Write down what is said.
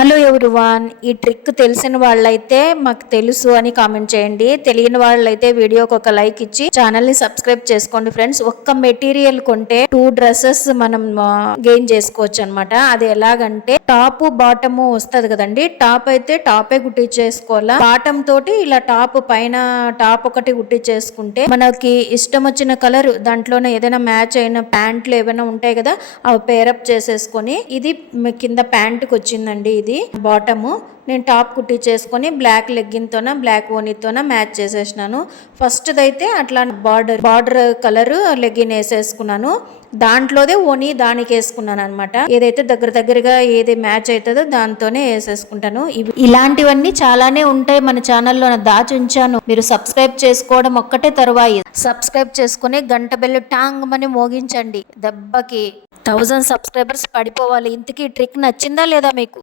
Hello everyone, ఈ trick తెలిసిన వాళ్ళైతే మాకు తెలుసు అని కామెంట్ చేయండి. తెలియని వాళ్ళైతే వీడియోకి ఒక లైక్ ఇచ్చి ఛానల్ ని సబ్స్క్రైబ్ చేసుకోండి ఫ్రెండ్స్. ఒక్క మెటీరియల్ కొంటే 2 డ్రెస్సెస్ మనం గెయిన్ చేసుకోవచ్చు అనమాట. అది ఎలాగంటే టాప్ బాటమ్ వస్తుంది కదండి. టాప్ అయితే టాపే కుట్టించేసుకోవాలా. బాటమ్ తోటి ఇలా టాప్ పైన టాప్ ఒకటి కుట్టించేసుకుంటే మనకి ఇష్టం వచ్చిన కలర్ దాంట్లోనే ఏదైనా మ్యాచ్ అయిన ప్యాంట్లు ఏమైనా ఉంటాయి కదా, అవి పేరప్ చేసేసుకొని ఇది కింద ప్యాంటుకి వచ్చిందండి. ఇది బాటము నేను టాప్ కుట్టించేసుకొని బ్లాక్ లెగ్గిన్ తోన బ్లాక్ ఓనీతోన మ్యాచ్ చేసేసినాను. ఫస్ట్ అయితే అట్లా బార్డర్ కలర్ లెగ్గిన్ వేసేసుకున్నాను. దాంట్లోదే ఓనీ దానికి వేసుకున్నాను అనమాట. ఏదైతే దగ్గరగా ఏది మ్యాచ్ అవుతుందో దాంతోనే వేసేసుకుంటాను. ఇలాంటివన్నీ చాలానే ఉంటాయి మన ఛానల్లో, దాచి ఉంచాను. మీరు సబ్స్క్రైబ్ చేసుకోవడం ఒక్కటే తరువాయి. సబ్స్క్రైబ్ చేసుకుని గంట బెల్లు టాంగ్ మని మోగించండి. దెబ్బకి 1000 సబ్స్క్రైబర్స్ పడిపోవాలి. ఇంతకీ ట్రిక్ నచ్చిందా లేదా మీకు?